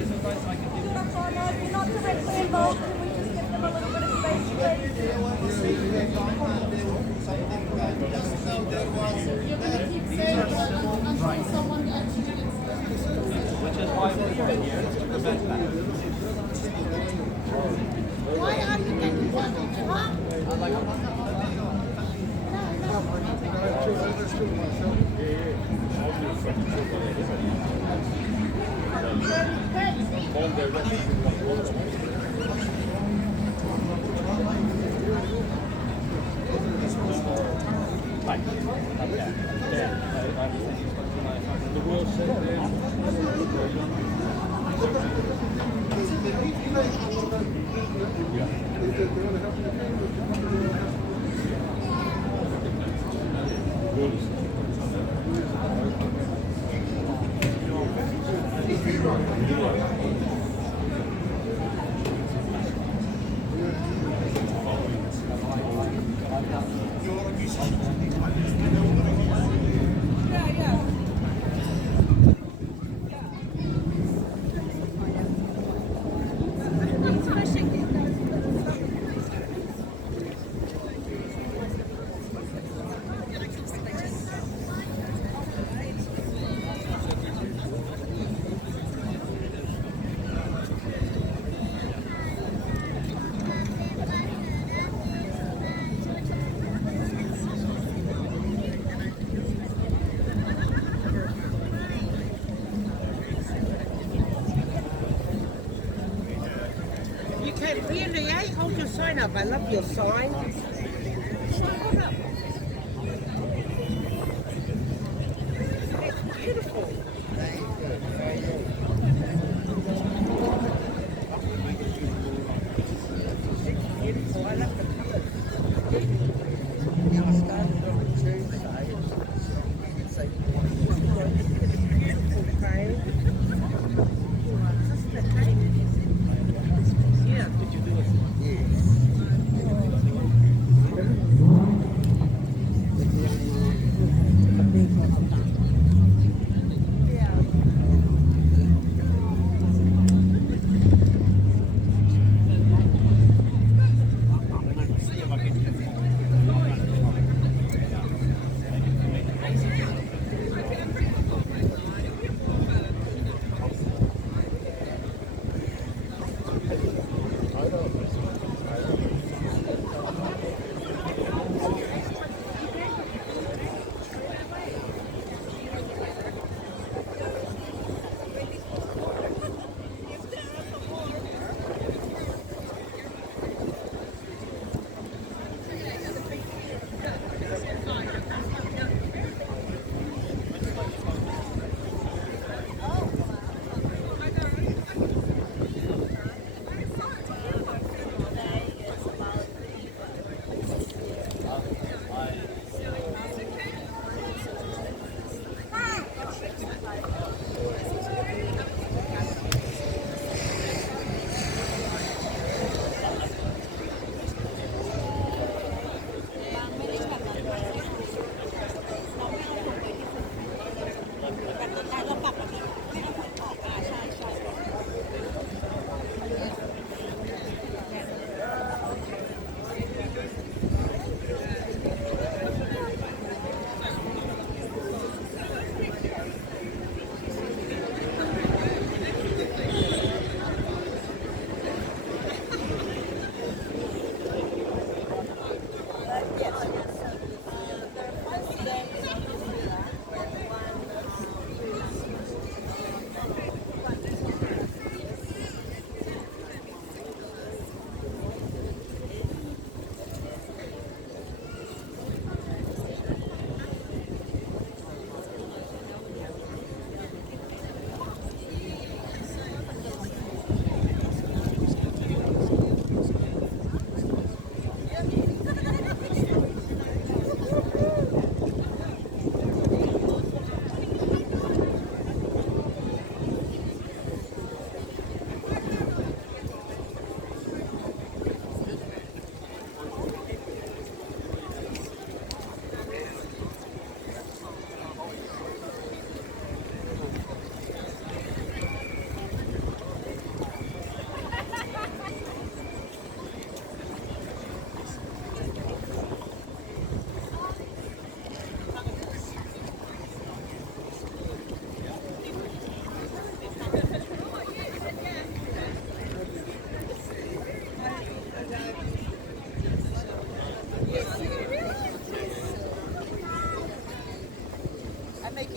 You're not directly involved. Can we just give them a little bit of space, please? You're going to keep saying that until someone actually gets there. Which is why we're here to prevent that. Why are you getting one? Really, eh? Hold your sign up. I love your sign. Hold up. It's beautiful. It's beautiful. I love the colours. I started on Tuesday. It's a beautiful train. Just the train. Yeah. Did you do it? Yes.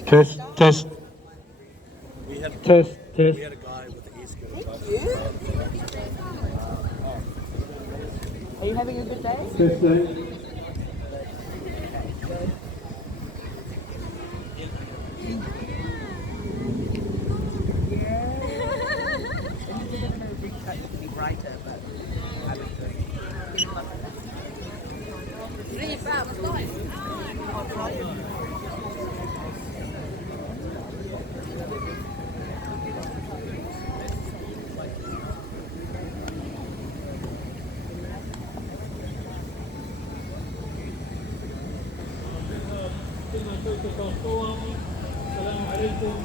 Test, test. Test, test. We had a guy with the East Coast. Are you having a good day? Test, test. Brighter, but I would say. Assalamu alaikum.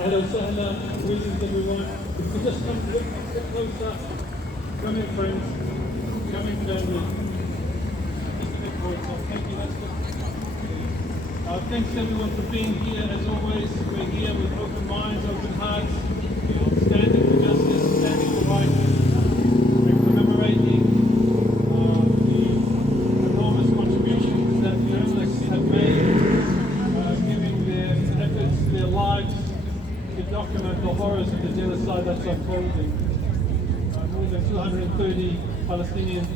Hello, sahla. Greetings, everyone. If you just come a bit closer, come in, friends. Come in, family. Just a bit closer. Thank you. That's good. Thanks, everyone, for being here. As always, we're here with open minds, open hearts, standing for justice, standing for right. We're commemorating the enormous contributions that journalists have made, giving their efforts, their lives to document the horrors of the genocide that's unfolding. More than 230 Palestinian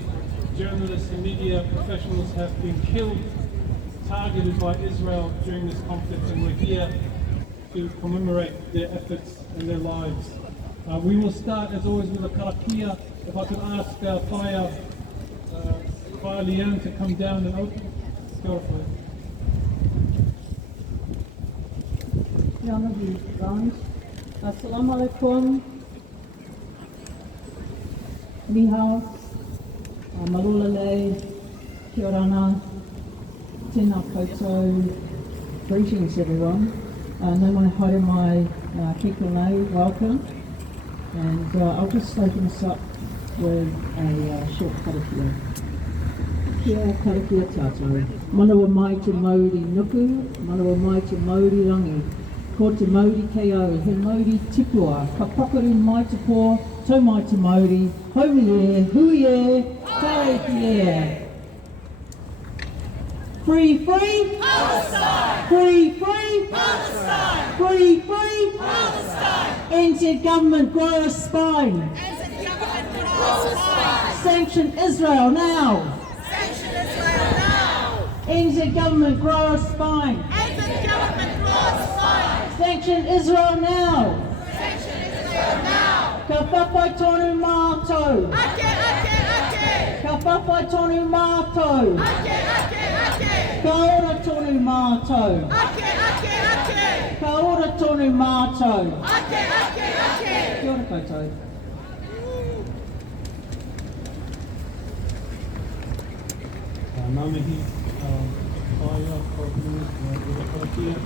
journalists and media professionals have been killed, targeted by Israel during this conflict, and we're here to commemorate their efforts and their lives. We will start, as always, with a karakia. If I could ask Fire Leanne to come down and open. Go for it. Assalamu alaikum. Ni hao. Malula lei. Kia orana. Tēnā koutou. Greetings, everyone. No mai haere mai kiko nei, welcome. And I'll just open this up with a short karakia. Kia karakia tātou. Manawa mai te Māori nuku, manawa mai te Māori rangi. Ko te Māori kei au, he Māori tipua. Ka pakaru mai te pō, tau mai te Māori. Hauri e, hui e, tai ki e. Free, free, Palestine! Free, free, Palestine! Free, free, Palestine! NZ government grow a spine! NZ government grows a spine. Sanction Israel now! Sanction Israel now. NZ government grow a spine! NZ government grows a spine. Sanction Israel now! Sanction Israel now. Ka whawhai tonu mātou! Ake, ake, ake. Ka whawhai tonu mātou! Ake, ake, ake. Ka ora tonu mātou! Ake, ake, ake. Ka ora tonu mātou! Ake, ake, ake. Kia ora koutou. Mamihi, Fire, karakia.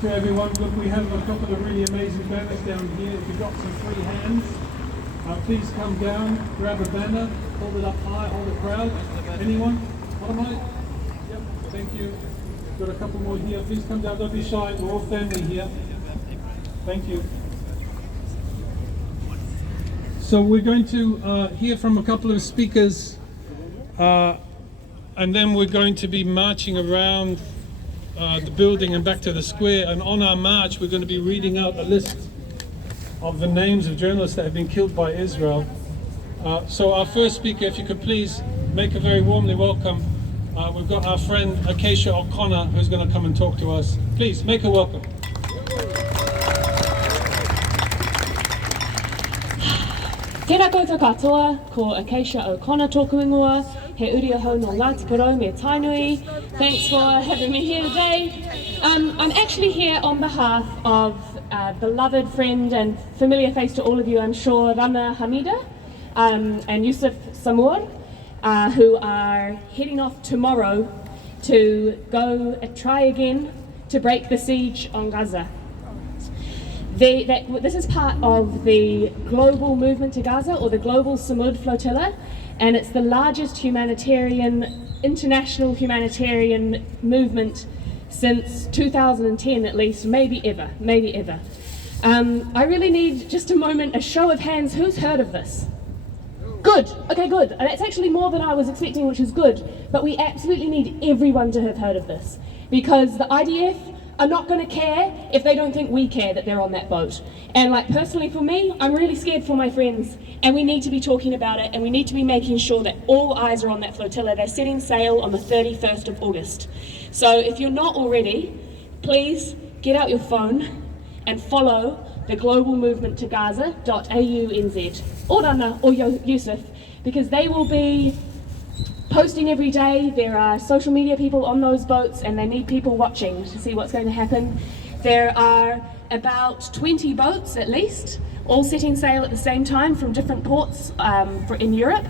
To everyone, look, we have a couple of really amazing banners down here. If you've got some free hands, please come down, grab a banner, hold it up high, hold it proud. Anyone? What am I? Yep, thank you. Got a couple more here. Please come down, don't be shy, we're all family here. Thank you. So we're going to hear from a couple of speakers, and then we're going to be marching around the building and back to the square, and on our march we're going to be reading out a list of the names of journalists that have been killed by Israel. So our first speaker, if you could please make a very warmly welcome. We've got our friend Acacia O'Connor, who's going to come and talk to us. Please make her welcome. Tēnā koutou katoa, ko Acacia O'Connor tōku ingoa, he uri ahau no Ngāti me Tainui. Thanks for having me here today. I'm actually here on behalf of beloved friend and familiar face to all of you, I'm sure, Rana Hamida and Yusuf Samur, who are heading off tomorrow to go try again to break the siege on Gaza. This is part of the global movement to Gaza, or the global Samud Flotilla, and it's the largest international humanitarian movement since 2010 at least, maybe ever. I really need just a moment, a show of hands, who's heard of this? Good, okay, good. That's actually more than I was expecting, which is good, but we absolutely need everyone to have heard of this. because the IDF are not going to care if they don't think we care that they're on that boat. And like personally for me, I'm really scared for my friends, and we need to be talking about it, and we need to be making sure that all eyes are on that flotilla. They're setting sail on the 31st of August. So if you're not already, please get out your phone and follow the global movement to Gaza.au.nz, or Rana or Yusuf, because they will be posting every day. There are social media people on those boats, and they need people watching to see what's going to happen. There are about 20 boats at least, all setting sail at the same time from different ports in Europe,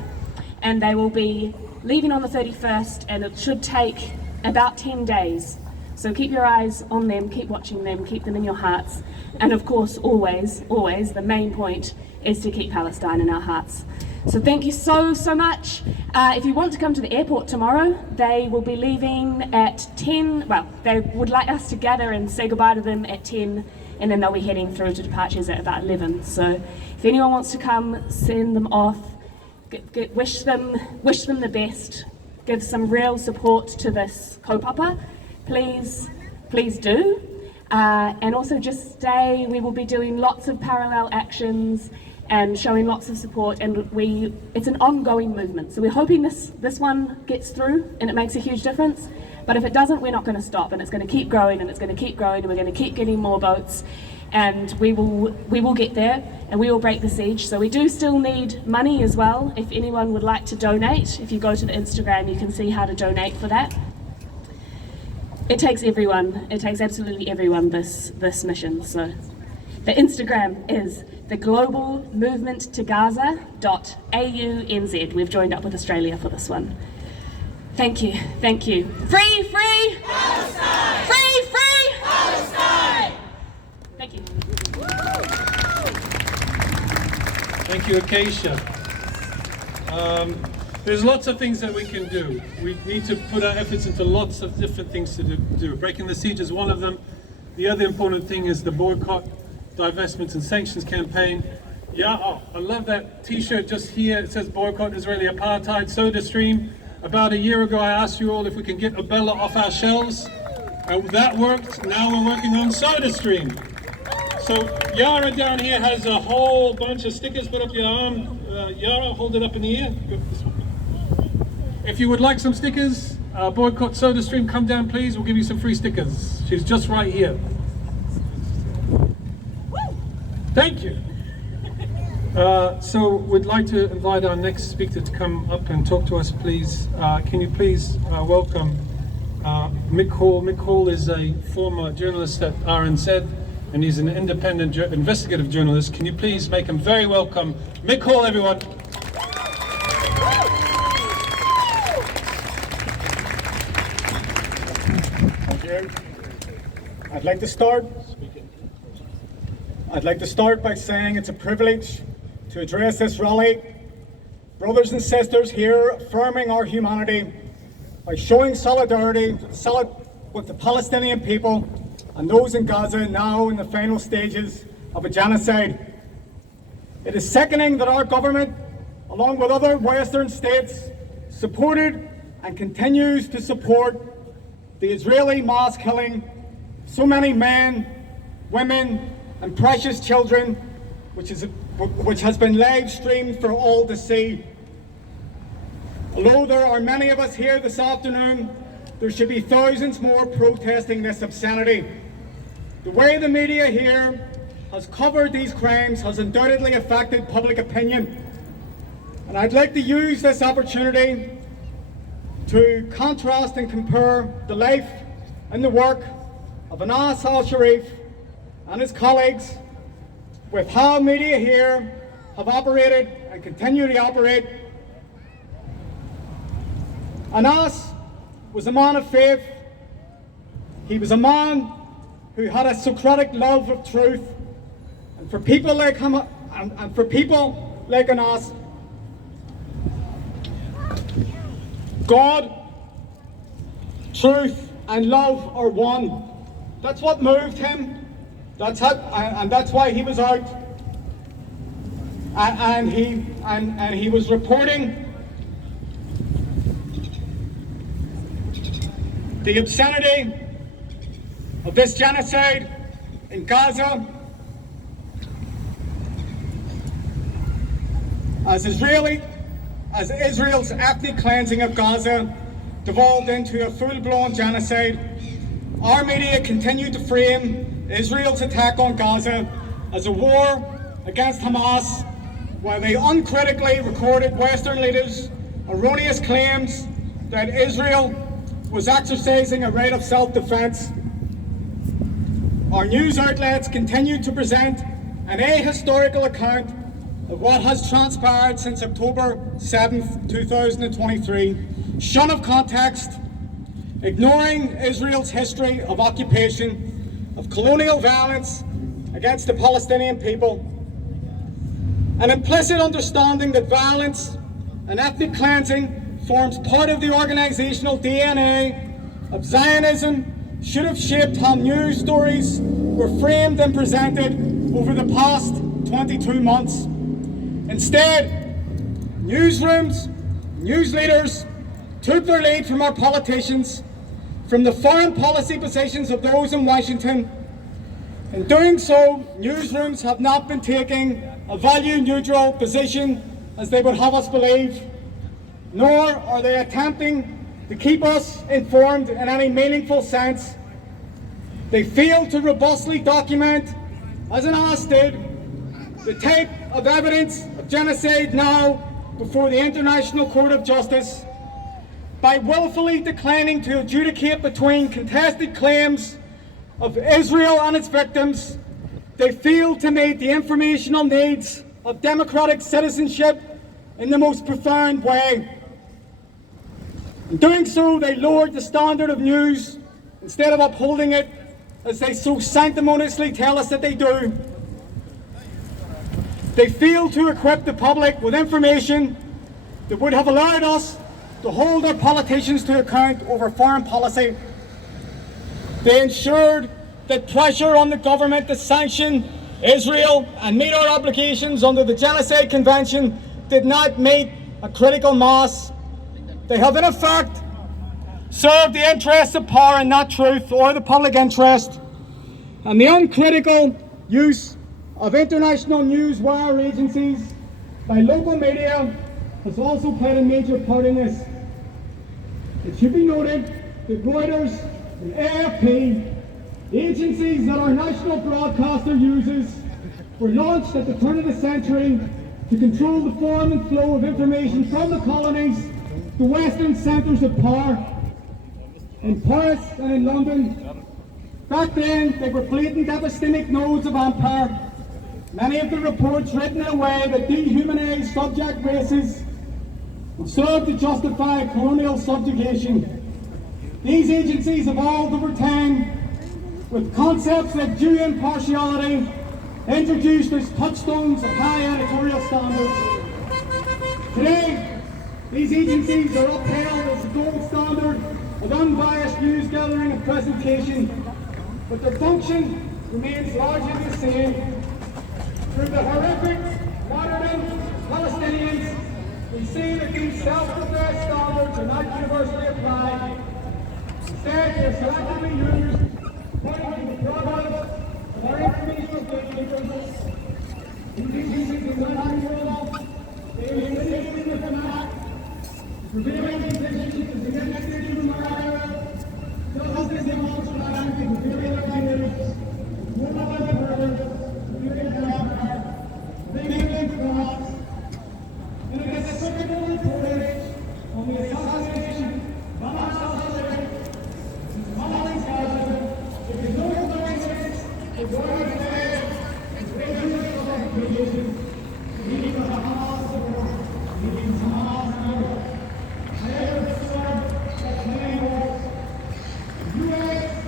and they will be leaving on the 31st, and it should take about 10 days. So keep your eyes on them, keep watching them, keep them in your hearts, and of course always, always the main point is to keep Palestine in our hearts. So thank you so much. If you want to come to the airport tomorrow, they will be leaving at 10. Well, they would like us to gather and say goodbye to them at 10, and then they'll be heading through to departures at about 11. So if anyone wants to come, send them off, wish them the best, give some real support to this kaupapa, please do. And also just stay. We will be doing lots of parallel actions and showing lots of support, and it's an ongoing movement. So we're hoping this one gets through and it makes a huge difference. But if it doesn't, we're not going to stop, and it's going to keep growing, and it's going to keep growing, and we're going to keep getting more boats, and we will get there, and we will break the siege. So we do still need money as well. If anyone would like to donate, if you go to the Instagram, you can see how to donate for that. It takes everyone. It takes absolutely everyone, this mission. So the Instagram is the Global Movement to Gaza.au.nz. We've joined up with Australia for this one. Thank you. Free Palestine! Free Palestine! Thank you. Thank you, Acacia. There's lots of things that we can do. We need to put our efforts into lots of different things to do. Breaking the siege is one of them. The other important thing is the boycott, divestment and sanctions campaign. I love that t-shirt just here. It says boycott Israeli apartheid. SodaStream. About a year ago I asked you all if we can get Abella off our shelves. That worked. Now we're working on SodaStream. So Yara down here has a whole bunch of stickers. Put up your arm. Yara, hold it up in the air. If you would like some stickers, boycott SodaStream, come down please. We'll give you some free stickers. She's just right here. Thank you. So we'd like to invite our next speaker to come up and talk to us, please. Can you please welcome Mick Hall. Mick Hall is a former journalist at RNZ, and he's an independent investigative journalist. Can you please make him very welcome? Mick Hall, everyone. Thank you. I'd like to start by saying it's a privilege to address this rally. Brothers and sisters here affirming our humanity by showing solidarity with the Palestinian people and those in Gaza now in the final stages of a genocide. It is sickening that our government, along with other Western states, supported and continues to support the Israeli mass killing of so many men, women, and precious children, which has been live streamed for all to see. Although there are many of us here this afternoon, there should be thousands more protesting this obscenity. The way the media here has covered these crimes has undoubtedly affected public opinion. And I'd like to use this opportunity to contrast and compare the life and the work of Anas al-Sharif and his colleagues with how media here have operated and continue to operate. Anas was a man of faith. He was a man who had a Socratic love of truth. And for people like him, and for people like Anas, God, truth, and love are one. That's what moved him. That's why he was out. And he was reporting the obscenity of this genocide in Gaza, as Israel's ethnic cleansing of Gaza devolved into a full-blown genocide, our media continued to frame Israel's attack on Gaza as a war against Hamas, while they uncritically recorded Western leaders' erroneous claims that Israel was exercising a right of self-defense. Our news outlets continue to present an ahistorical account of what has transpired since October 7th, 2023, shun of context, ignoring Israel's history of occupation, of colonial violence against the Palestinian people, an implicit understanding that violence and ethnic cleansing forms part of the organizational DNA of Zionism should have shaped how news stories were framed and presented over the past 22 months. Instead, newsrooms, news leaders took their lead from our politicians, from the foreign policy positions of those in Washington. In doing so, newsrooms have not been taking a value-neutral position as they would have us believe, nor are they attempting to keep us informed in any meaningful sense. They fail to robustly document, as an AS did, the type of evidence of genocide now before the International Court of Justice. By willfully declining to adjudicate between contested claims of Israel and its victims, they fail to meet the informational needs of democratic citizenship in the most profound way. In doing so, they lowered the standard of news instead of upholding it, as they so sanctimoniously tell us that they do. They failed to equip the public with information that would have allowed us to hold our politicians to account over foreign policy. They ensured that pressure on the government to sanction Israel and meet our obligations under the Genocide Convention did not meet a critical mass. They have in effect served the interests of power and not truth or the public interest. And the uncritical use of international news wire agencies by local media has also played a major part in this. It should be noted that Reuters and AFP, agencies that our national broadcaster uses, were launched at the turn of the century to control the form and flow of information from the colonies to Western centres of power in Paris and in London. Back then, they were blatant epistemic nodes of empire. Many of the reports written in a way that dehumanized subject races and served to justify colonial subjugation. These agencies evolved over time with concepts like due impartiality introduced as touchstones of high editorial standards. Today, these agencies are upheld as the gold standard of unbiased news gathering and presentation, but their function remains largely the same. Through the horrific martyrdom of Palestinians, we see that these self-professed standards are not universally applied. Instead, they are selectively used according to the progress of our informational gatekeepers. These agencies are not controllable. They are manipulating the demand, revealing positions as against human rights, justice and also the revealing of news, movement of murder, and it is circular reported on the assassination of Hamas if you know the evidence, the word of faith is dangerous of occupation, leading to Hamas war, leading to Hamas war. I have observed that many wars, the U.S.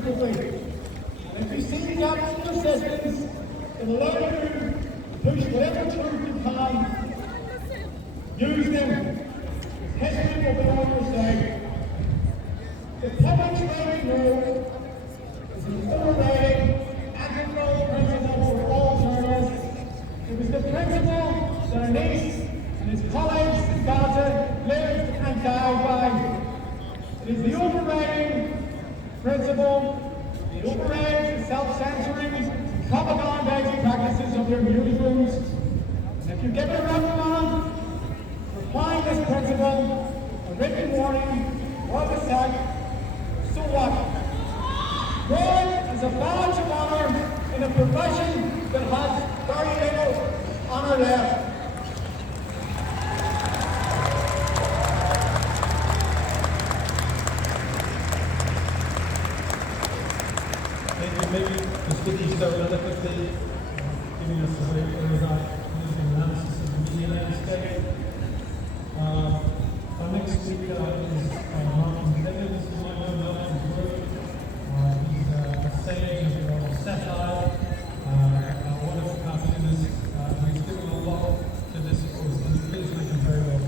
simple way. And if you see gaps in your systems, it'll allow you to push whatever truth you can, use them. History will be on your side. The public's right to know is an overriding integral principle for all journalists. It was the principle that Anise and his colleagues in Gaza lived and died by. It is the overriding principle, the overriding self-censoring, propagandizing practices of their newsrooms. And if you give it a reprimand, applying this principle, a written warning, or the sack, so what? God is a badge of honour in a profession that has very little honour left. Maybe the city so relatively giving us a way further using analysis of the media landscape. Our next speaker is Martin Bennett. This is my own Martin's work. He's a sage of satire, one of the cartoonists. He's given a lot to this cause, and please make him very well.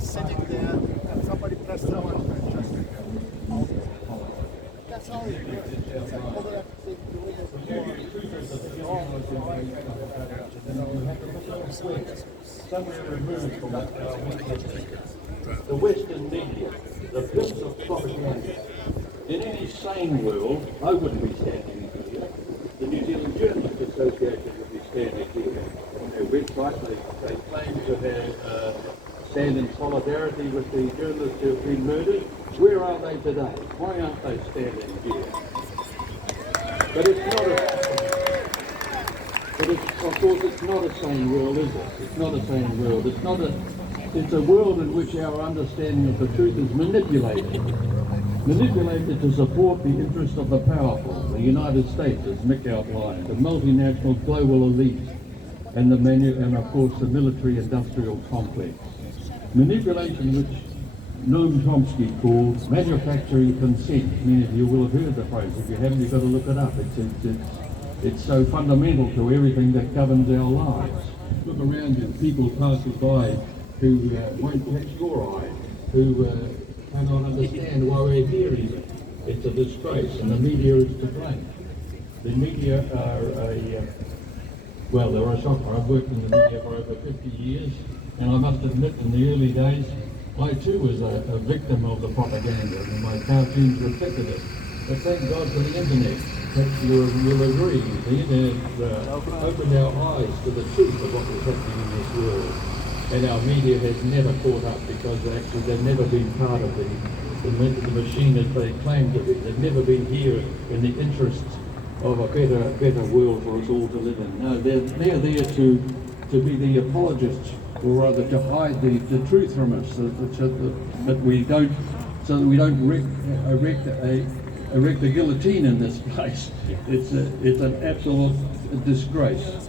Sitting there, and somebody pressed that one. That's all it is. Somewhere removed from that the Western media, the pimps of propaganda. In any sane world, I wouldn't be standing here. The New Zealand Journalists Association would be standing here. On their website, they claim to have stand in solidarity with the journalists who have been murdered. Where are they today? Why aren't they standing here? But it's not of course it's not a sane world, is it? It's not a sane world. It's a world in which our understanding of the truth is manipulated. Manipulated to support the interests of the powerful, the United States, as Mick outlined, the multinational global elite, and of course the military-industrial complex. Manipulation, which Noam Chomsky called manufacturing consent. Many of you will have heard the phrase. If you haven't, you've got to look it up. It's so fundamental to everything that governs our lives. Look around you, people passing by who won't catch your eye, who cannot understand why we're here even. It's a disgrace, and the media is to blame. The media are Well, they're a shocker. I've worked in the media for over 50 years, and I must admit, in the early days, I too was a victim of the propaganda, and my cartoons reflected it. But thank God for the internet. You'll agree, the internet opened our eyes to the truth of what was happening in this world. And our media has never caught up because actually they've never been part of the machine that they claim to be. They've never been here in the interests of a better world for us all to live in. No, they're there to be the apologists, or rather to hide the truth from us, so that we don't erect a guillotine in this place. It's an absolute disgrace.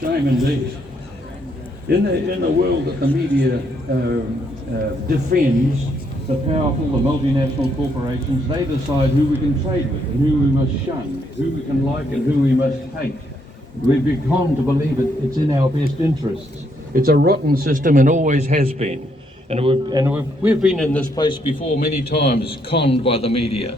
Shame indeed. In the world that the media defends, the powerful, the multinational corporations, they decide who we can trade with and who we must shun, who we can like and who we must hate. We've been conned to believe it's in our best interests. It's a rotten system and always has been. And we've been in this place before many times, conned by the media.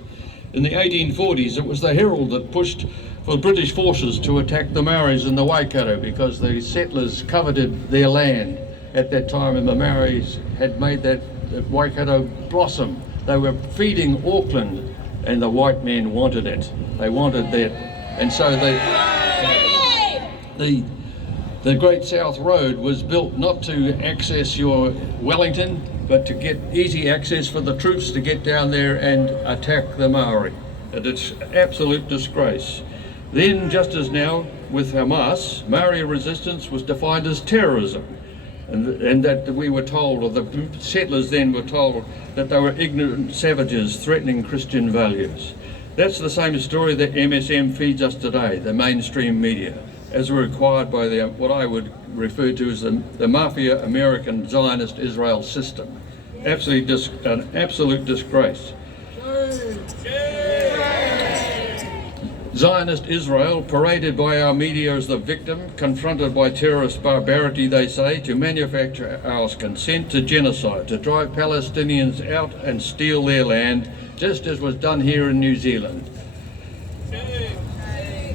In the 1840s, it was the Herald that pushed for British forces to attack the Maoris in the Waikato because the settlers coveted their land at that time, and the Maoris had made that Waikato blossom. They were feeding Auckland, and the white men wanted it. They wanted that, and so the Great South Road was built not to access your Wellington, but to get easy access for the troops to get down there and attack the Maori. And it's absolute disgrace. Then, just as now with Hamas, Maori resistance was defined as terrorism, and that we were told, or the settlers then were told, that they were ignorant savages threatening Christian values. That's the same story that MSM feeds us today, the mainstream media, as required by what I would refer to as the Mafia American Zionist Israel system. An absolute disgrace. Zionist Israel, paraded by our media as the victim, confronted by terrorist barbarity, they say, to manufacture our consent to genocide, to drive Palestinians out and steal their land, just as was done here in New Zealand.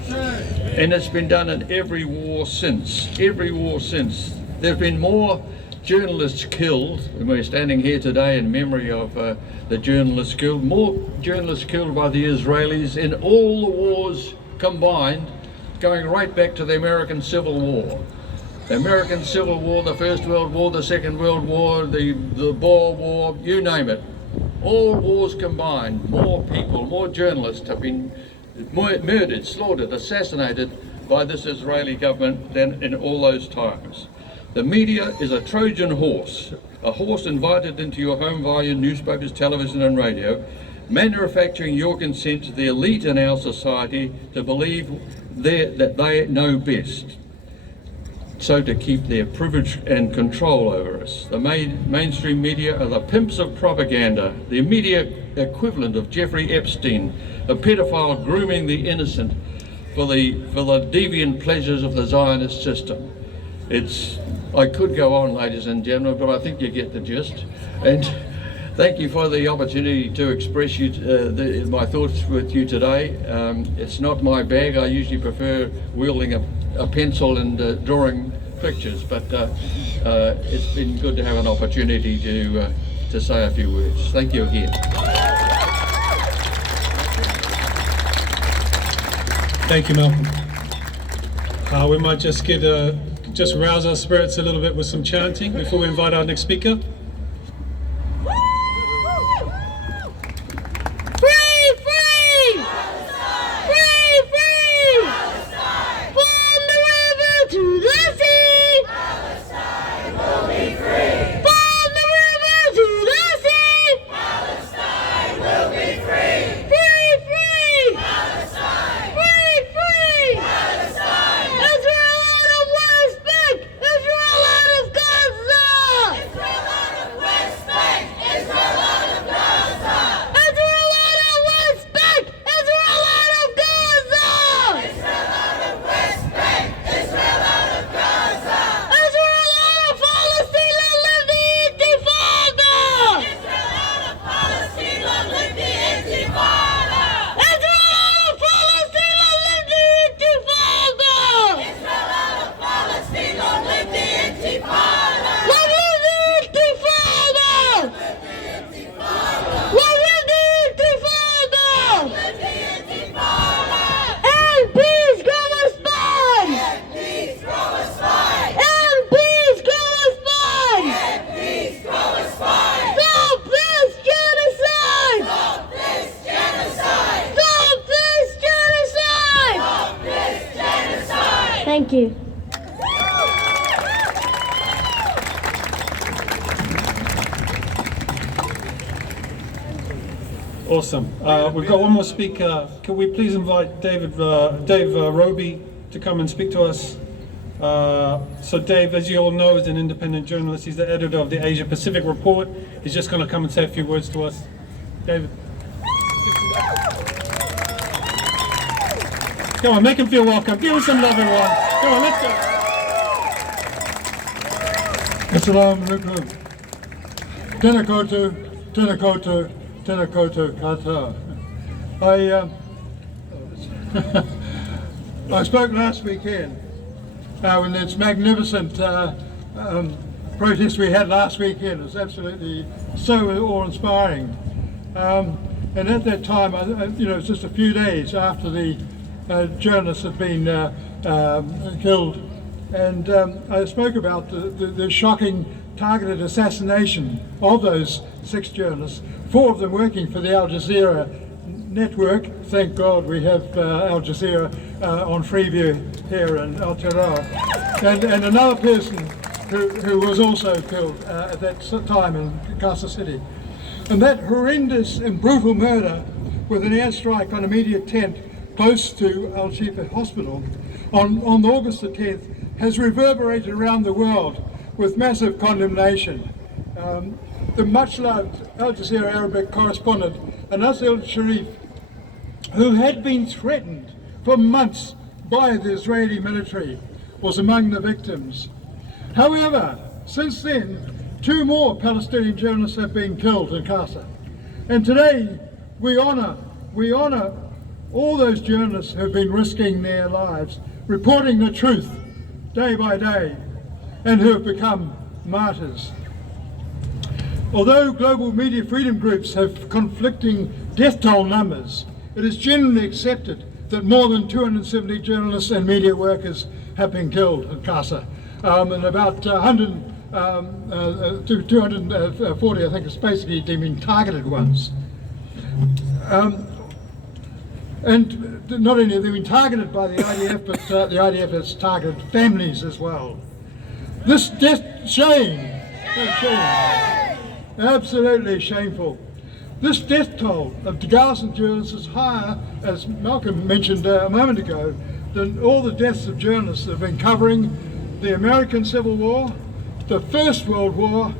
And it's been done in every war since. There have been more journalists killed, and we're standing here today in memory of the journalists killed, more journalists killed by the Israelis in all the wars combined, going right back to the American Civil War. The American Civil War, the First World War, the Second World War, the Boer War, you name it. All wars combined, more people, more journalists have been murdered, slaughtered, assassinated by this Israeli government than in all those times. The media is a Trojan horse, a horse invited into your home via newspapers, television and radio, manufacturing your consent to the elite in our society to believe that they know best, so to keep their privilege and control over us. The mainstream media are the pimps of propaganda, the immediate equivalent of Jeffrey Epstein, a pedophile grooming the innocent for the deviant pleasures of the Zionist system. I could go on, ladies and gentlemen, but I think you get the gist. And thank you for the opportunity to express my thoughts with you today. It's not my bag. I usually prefer wielding a pencil and drawing pictures, but it's been good to have an opportunity to say a few words. Thank you again. Thank you, Malcolm. We might just just rouse our spirits a little bit with some chanting before we invite our next speaker. Israel out of Thank you. Awesome. We've got one more speaker. Can we please invite Dave Roby to come and speak to us? So Dave, as you all know, is an independent journalist. He's the editor of the Asia Pacific Report. He's just going to come and say a few words to us. David. Come on, make him feel welcome. Give him some love, everyone. Come on, let's go. Assalamu alaikum. Tēnā koutou, tēnā koutou, tēnā koutou katoa. I spoke last weekend when this magnificent protest we had last weekend. It was absolutely so awe-inspiring. And at that time, it was just a few days after the journalists had been killed, and I spoke about the shocking targeted assassination of those 6 journalists, 4 of them working for the Al Jazeera network. Thank God we have Al Jazeera on Freeview here in Aotearoa, and another person who was also killed at that time in Gaza City. And that horrendous and brutal murder with an airstrike on a media tent close to Al Shifa Hospital on August the 10th has reverberated around the world with massive condemnation. The much-loved Al Jazeera Arabic correspondent Anas al-Sharif, who had been threatened for months by the Israeli military, was among the victims. However, since then, 2 more Palestinian journalists have been killed in Gaza. And today, we honour all those journalists who have been risking their lives, reporting the truth day by day, and who have become martyrs. Although global media freedom groups have conflicting death toll numbers, it is generally accepted that more than 270 journalists and media workers have been killed in Gaza, and about 240, I think, is basically deeming targeted ones. And not only have they been targeted by the IDF, but the IDF has targeted families as well. This death, shame, absolutely shameful. This death toll of Gazan journalists is higher, as Malcolm mentioned a moment ago, than all the deaths of journalists that have been covering the American Civil War, the First World War,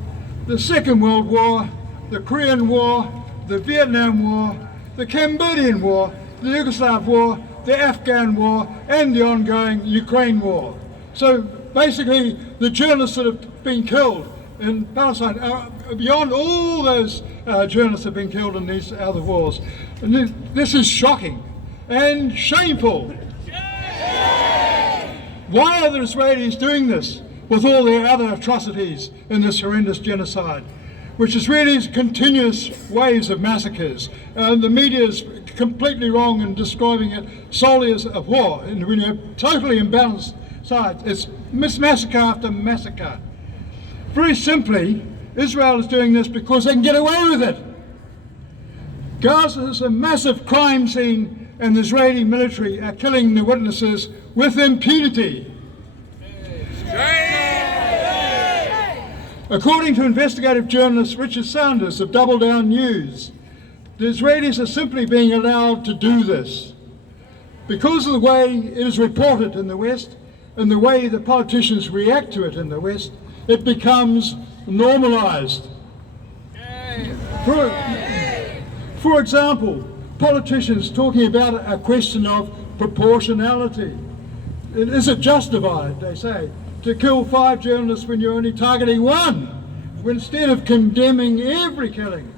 the Second World War, the Korean War, the Vietnam War, the Cambodian War, the Yugoslav War, the Afghan War, and the ongoing Ukraine War. So basically, the journalists that have been killed in Palestine are beyond all those journalists that have been killed in these other wars. And this is shocking and shameful. Why are the Israelis doing this with all their other atrocities in this horrendous genocide, which is really continuous waves of massacres? The media is completely wrong in describing it solely as a war, and when you have totally imbalanced sides, it's massacre after massacre. Very simply, Israel is doing this because they can get away with it. Gaza is a massive crime scene, and the Israeli military are killing the witnesses with impunity. According to investigative journalist Richard Sanders of Double Down News, the Israelis are simply being allowed to do this. Because of the way it is reported in the West and the way the politicians react to it in the West, it becomes normalized. For example, politicians talking about a question of proportionality. Is it justified, they say, to kill 5 journalists when you're only targeting 1, instead of condemning every killing?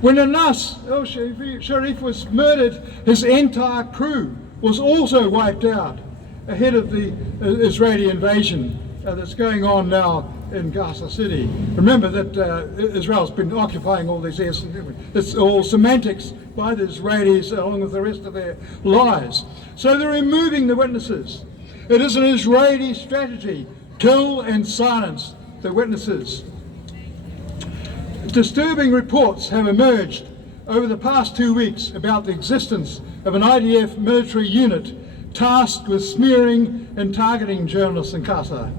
When Anas al-Sharif was murdered, his entire crew was also wiped out ahead of the Israeli invasion that's going on now in Gaza City. Remember that Israel's been occupying all these areas. It's all semantics by the Israelis along with the rest of their lies. So they're removing the witnesses. It is an Israeli strategy: kill and silence the witnesses. Disturbing reports have emerged over the past 2 weeks about the existence of an IDF military unit tasked with smearing and targeting journalists in Casa.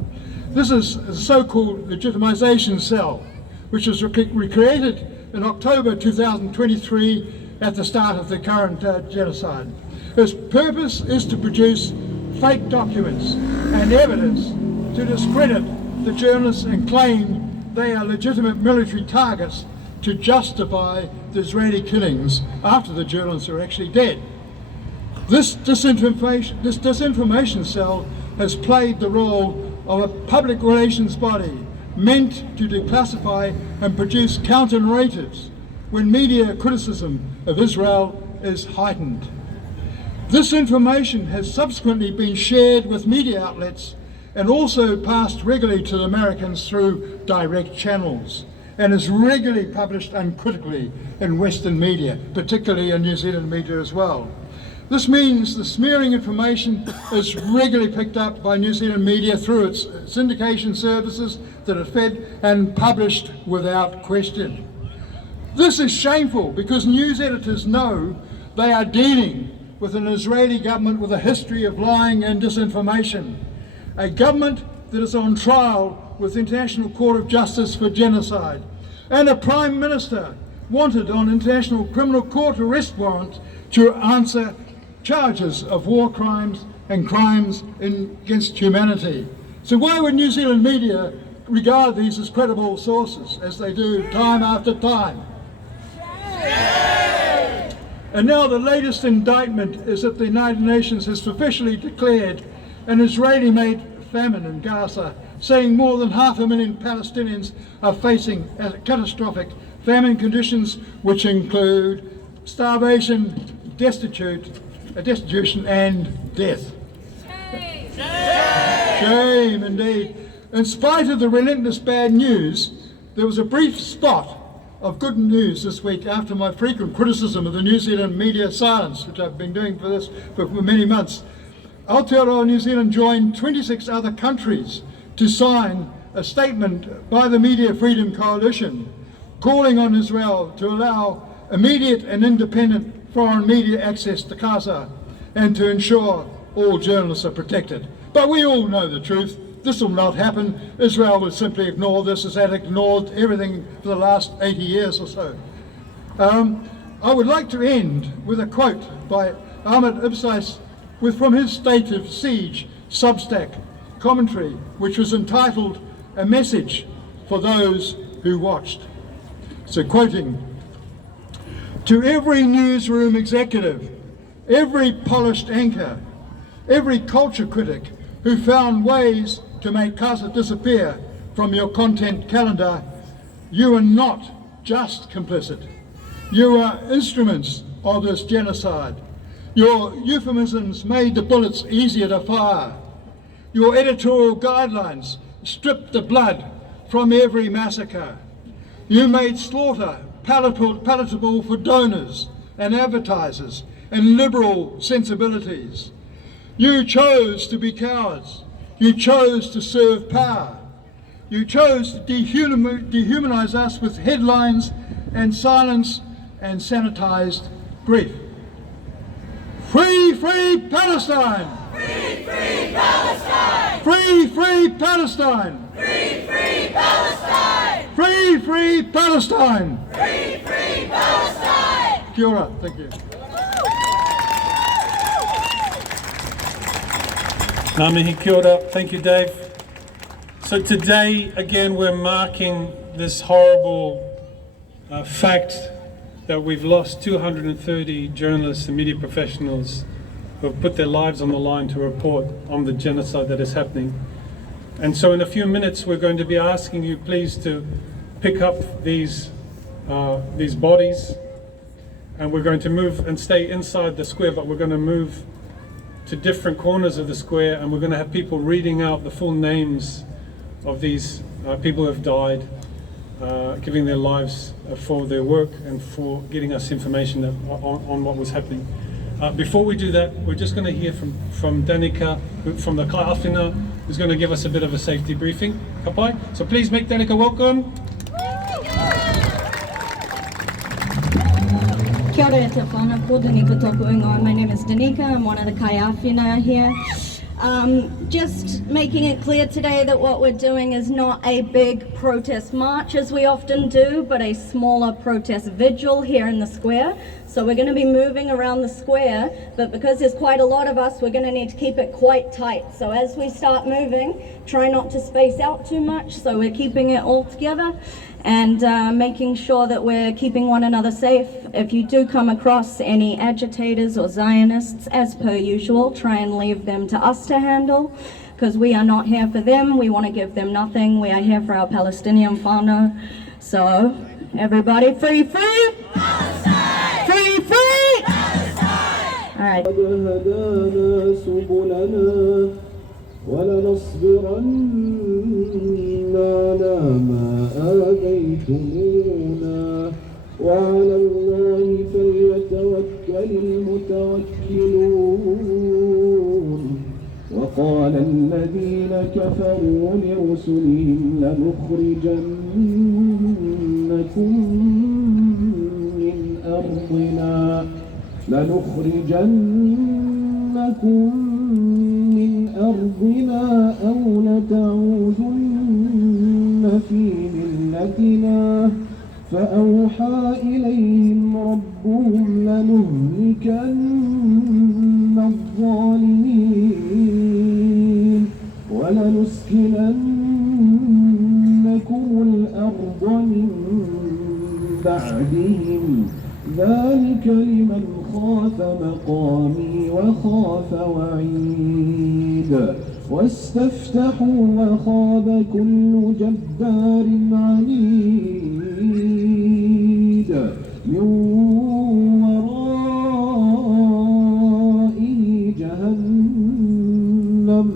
This is a so-called legitimization cell, which was recreated in October 2023 at the start of the current genocide. Its purpose is to produce fake documents and evidence to discredit the journalists and claim they are legitimate military targets to justify the Israeli killings after the journalists are actually dead. This disinformation cell has played the role of a public relations body meant to declassify and produce counter-narratives when media criticism of Israel is heightened. This information has subsequently been shared with media outlets and also passed regularly to the Americans through direct channels, and is regularly published uncritically in Western media, particularly in New Zealand media as well. This means the smearing information is regularly picked up by New Zealand media through its syndication services that are fed and published without question. This is shameful because news editors know they are dealing with an Israeli government with a history of lying and disinformation, a government that is on trial with the International Court of Justice for genocide, and a Prime Minister wanted on International Criminal Court arrest warrant to answer charges of war crimes and crimes against humanity. So why would New Zealand media regard these as credible sources, as they do time after time? And now the latest indictment is that the United Nations has officially declared an Israeli-made famine in Gaza, saying more than 500,000 Palestinians are facing catastrophic famine conditions, which include starvation, destitution and death. Shame indeed. In spite of the relentless bad news, there was a brief spot of good news this week after my frequent criticism of the New Zealand media silence, which I've been doing for many months. Aotearoa New Zealand joined 26 other countries to sign a statement by the Media Freedom Coalition calling on Israel to allow immediate and independent foreign media access to Gaza and to ensure all journalists are protected. But we all know the truth. This will not happen. Israel will simply ignore this, as it ignored everything for the last 80 years or so. I would like to end with a quote by Ahmed Ibsais from his State of Siege Substack commentary, which was entitled "A Message for Those Who Watched." So quoting, "To every newsroom executive, every polished anchor, every culture critic who found ways to make Gaza disappear from your content calendar, you are not just complicit. You are instruments of this genocide. Your euphemisms made the bullets easier to fire. Your editorial guidelines stripped the blood from every massacre. You made slaughter palatable for donors and advertisers and liberal sensibilities. You chose to be cowards. You chose to serve power. You chose to dehumanize us with headlines and silence and sanitized grief. Free, free Palestine! Free, free Palestine! Free, free Palestine! Free, free Palestine! Free, free Palestine! Free, free Palestine! Kia ora, thank you. Ngā mihi kia ora. Thank you, Dave. So today, again, we're marking this horrible fact that we've lost 230 journalists and media professionals who have put their lives on the line to report on the genocide that is happening. And so in a few minutes, we're going to be asking you please to pick up these bodies, and we're going to move and stay inside the square, but we're going to move to different corners of the square, and we're going to have people reading out the full names of these people who have died, giving their lives for their work and for getting us information on what was happening. Before we do that, we're just going to hear from Danica, from the Ka'awhina, who's going to give us a bit of a safety briefing. Kapai. So please make Danica welcome. Kia Mare te whana, ko Danica tōku ingoa. My name is Danica, I'm one of the kaiawhina here. Just making it clear today that what we're doing is not a big protest march as we often do, but a smaller protest vigil here in the square. So we're going to be moving around the square, but because there's quite a lot of us, we're going to need to keep it quite tight. So as we start moving, try not to space out too much, so we're keeping it all together and making sure that we're keeping one another safe. If you do come across any agitators or Zionists, as per usual, try and leave them to us to handle, because we are not here for them. We want to give them nothing. We are here for our Palestinian whānau. So, everybody, free, free! Palestine! Free, free! Palestine! All right. ولنصبرن على ما آذيتمونا وعلى الله فليتوكل المتوكلون وقال الذين كفروا لرسلهم لنخرجنكم من أرضنا أو لتعودن في ملتنا فأوحى إليهم ربهم لنهلكن الظالمين ولنسكننكم الأرض من بعدهم ذلك لمن خاف مقامي وخاف وعيد واستفتحوا وخاب كل جبار عنيد من ورائه جهنم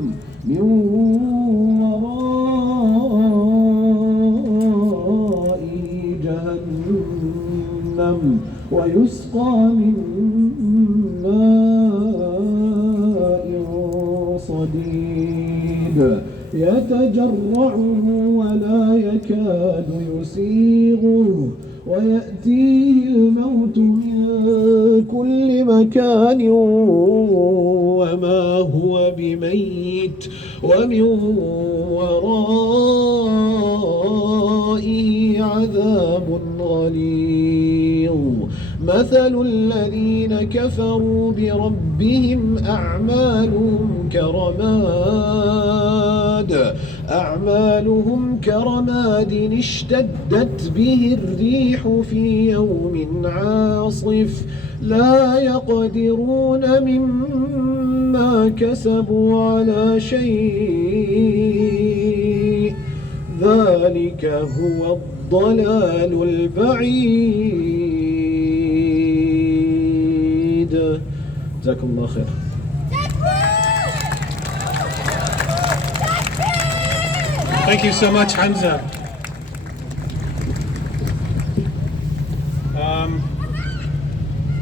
ويسقى من ماء صديد يتجرعه ولا يكاد يسيغه ويأتيه الموت من كل مكان وما هو بميت ومن ورائه عذاب غليظ مثل الذين كفروا بربهم أعمالهم كرماد اشتدت به الريح في يوم عاصف لا يقدرون مما كسبوا على شيء ذلك هو الضلال البعيد. جزاكم الله خير. Thank you so much, Hamza.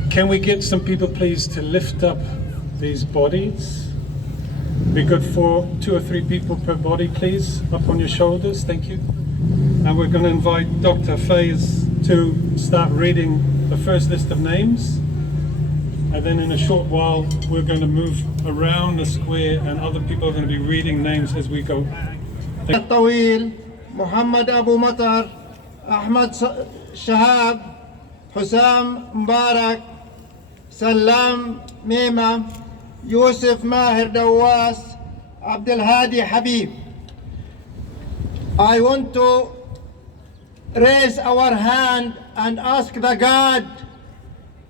Can we get some people, please, to lift up these bodies? Be good for 2 or 3 people per body, please, up on your shoulders. Thank you. And we're going to invite Dr. Faiz to start reading the first list of names. And then in a short while, we're going to move around the square and other people are going to be reading names as we go. الطويل محمد أبو مطر أحمد شهاب حسام مبارك سلام ميمة يوسف ماهر دواس عبد الهادي حبيب. I want to raise our hand and ask the God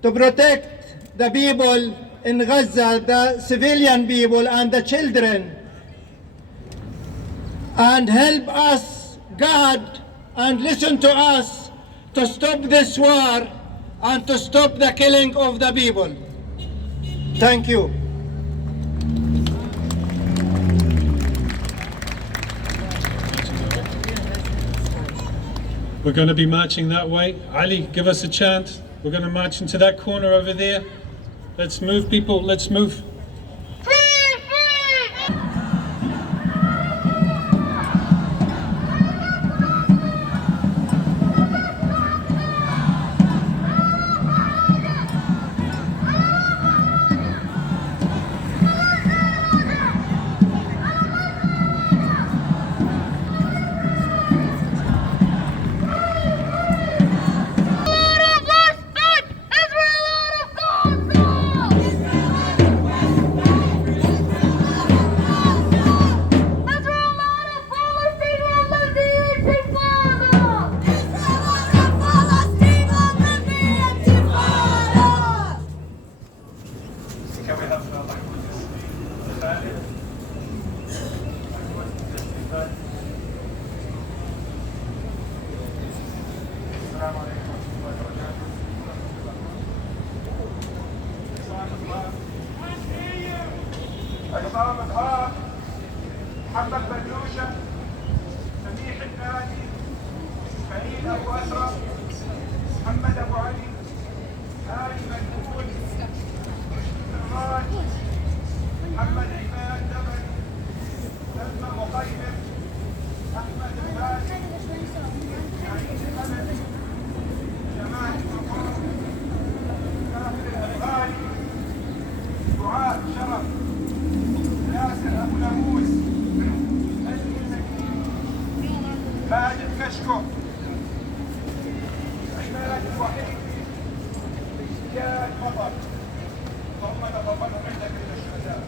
to protect the people in Gaza, the civilian people and the children, and help us, God, and listen to us to stop this war and to stop the killing of the people. Thank you. We're going to be marching that way. Ali, give us a chant. We're going to march into that corner over there. Let's move, people. Let's move. عصام الهاب، محمد بلوشة، سميح النادي، فريد أبو أشرف، محمد أبو علي، هاني مجهول، سراج، محمد عماد جبل، سلمى مخيم، أحمد الفارس، سعيد الأمل، جمال المقام، كافر الأبغالي، دعاء شرف، ياسر أبو ناموس، أجل المكين، ماجد كشكو، عماد الوحيد، زياد مطر، اللهم تقبلهم عندك من الشهداء.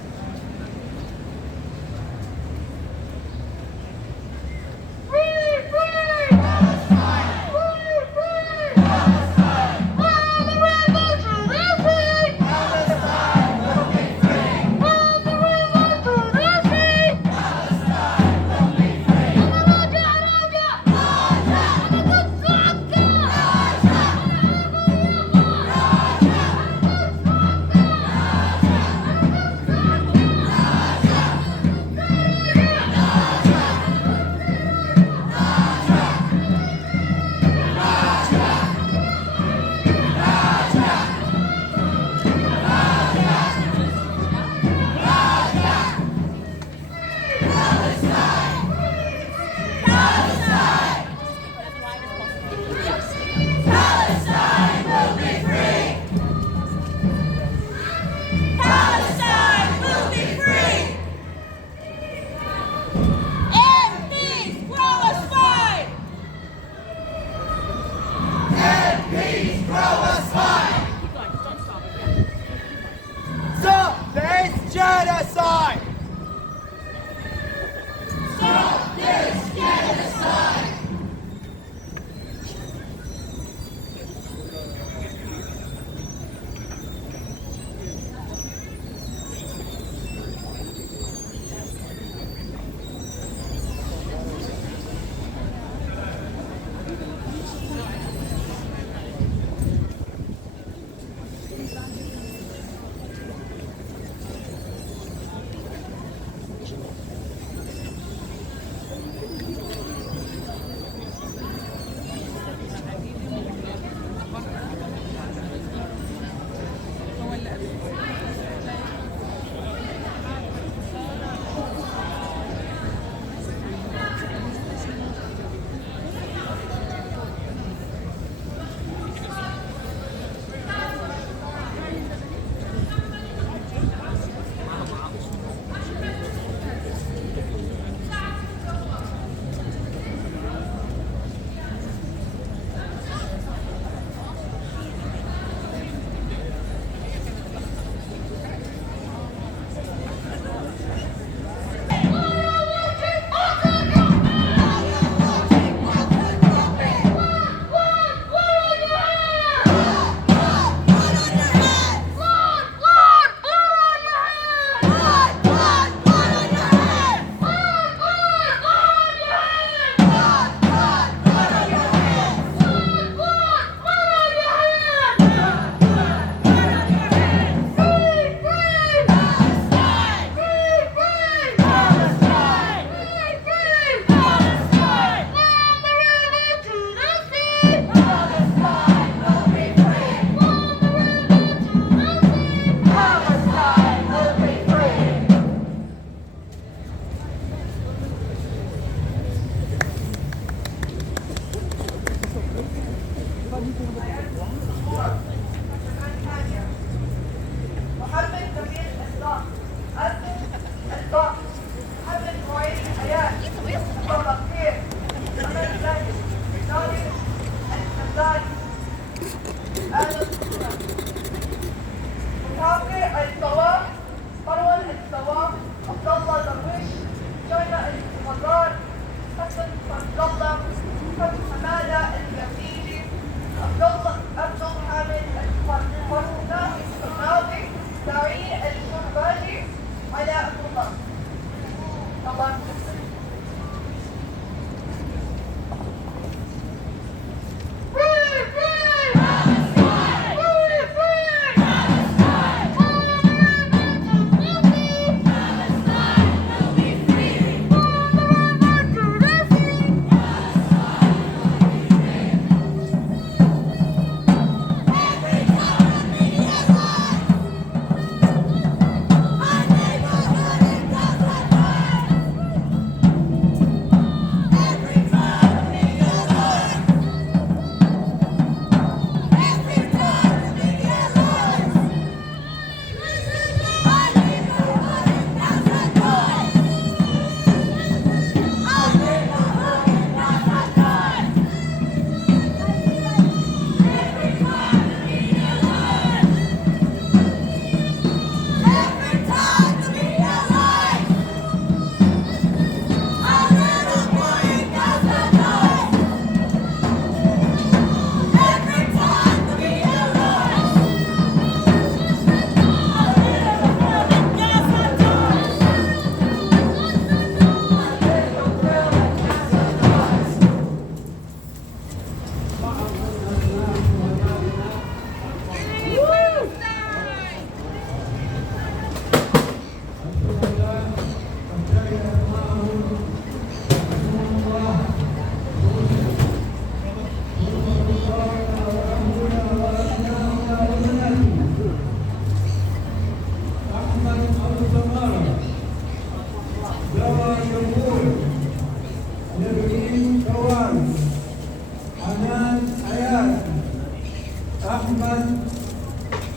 Raja!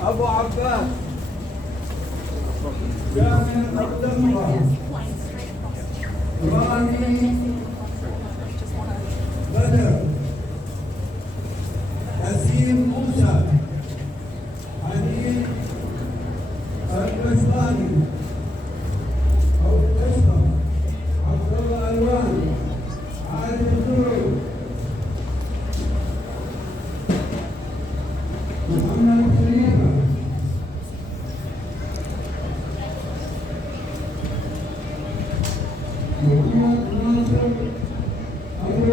أبو عباس كامل الدمرة راني بدر حسين موسى حنين القسطاني أو القشطة عبد الله الوان عادل الدروي محمد خليفة محمد ناصر أبو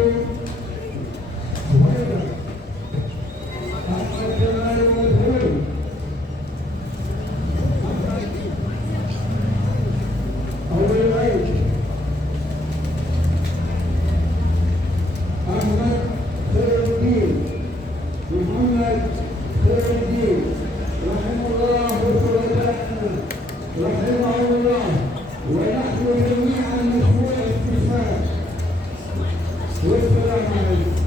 هريرة أحمد جلال والهوي أبو العيش أحمد خير الدين محمد خير الدين رحمه الله رحمه الله ونحن جميعا مشروع الاتصال والسلام عليكم.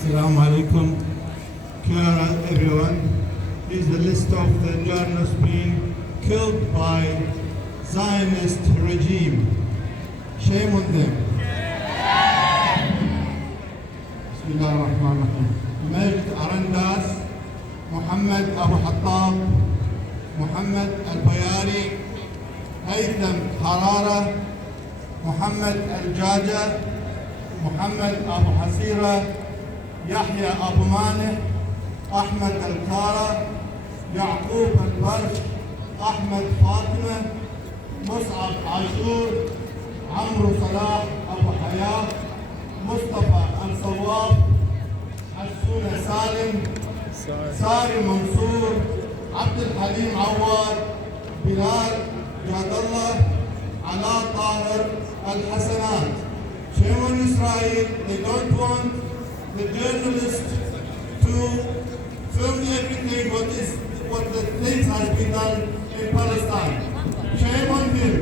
Assalamu alaikum. Kara, everyone. This is the list of the journalists being killed by Zionist regime. Shame on them. Bismillah ar-Rahman ar-Rahim. Majd Arandas, Muhammad Abu Hattab, Muhammad al-Bayari, Haytham Harara, Muhammad al-Jaja, Muhammad Abu Hasira, Yahya Abu Maneh, Ahmed Al-Kara, Yaqub Al-Barsh, Ahmed Fatima, Mus'ab Ashur, عمرو صلاح أبو حياة، مصطفى الصواف، حسونة سالم، ساري منصور، عبد الحليم عوار، بلال جاد الله، علاء طاهر الحسنات. Shame on Israel, they don't want the journalists to film everything what the things has been done in Palestine. Shame on him.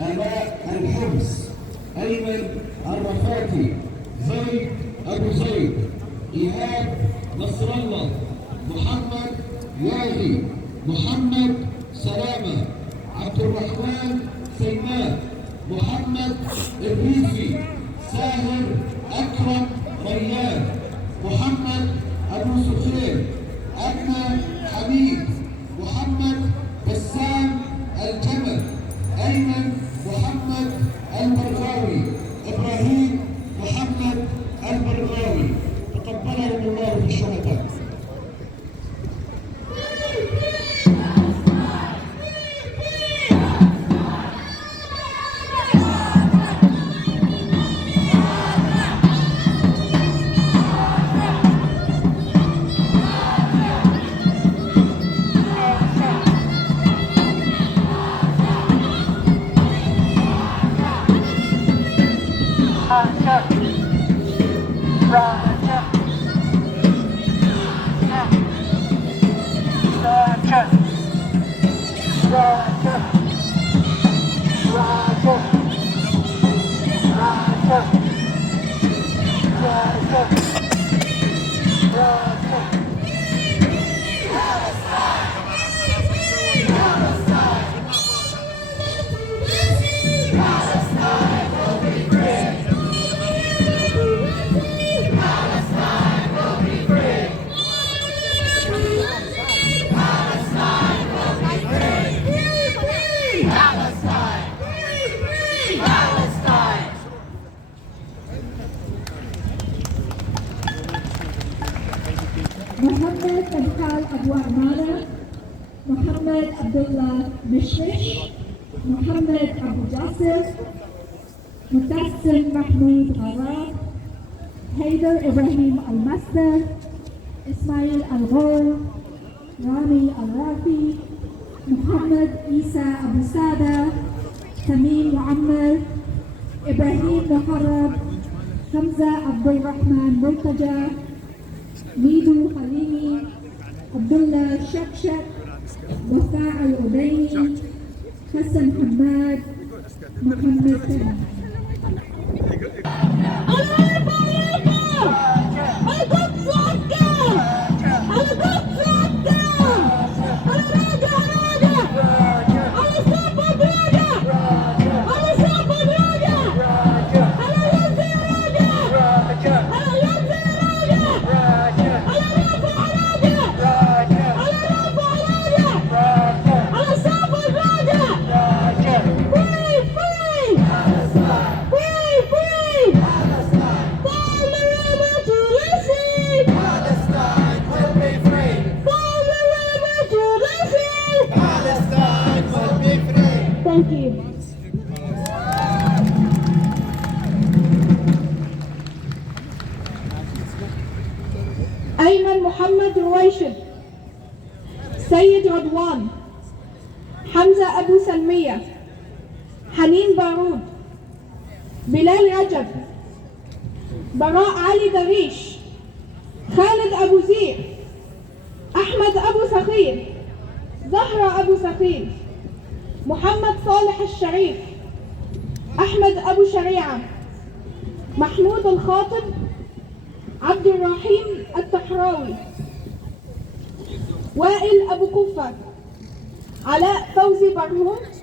آلاء الحمص، أيمن الرفاتي، زيد أبو زيد، إيهاب نصر الله، محمد واغي، محمد سلامة، عبد الرحمن سيمان، محمد الريفي، ساهر أكرم ريان، محمد أبو سفيان، أدنى حميد، محمد بسام Muhammad Adhal Abu Amara, Muhammad Abdullah Mishrish, Muhammad Abu Jasir, Mutassim Mahmoud Gharab, Haider Ibrahim Al-Masdar, Ismail Al-Ghor, Rami Al-Rafi, Muhammad Isa Abu Sada, Tamim Muammar, Ibrahim Muharrab, Hamza Abdul Rahman Murtaja, Nidu Halimi, Abdullah Shakshak, Wafa Al-Udaini, Hassan Hamad, Muhammad Khan. Thank you. أيمن محمد رويشد، سيد رضوان، حمزة أبو سلمية، حنين بارود، بلال رجب، براء علي دريش، خالد أبو زير، أحمد أبو سخير، زهرة أبو سخير، محمد صالح الشريف، أحمد أبو شريعة، محمود الخاطب، عبد الرحيم التحراوي، وائل أبو كفة، علاء فوزي برهوت،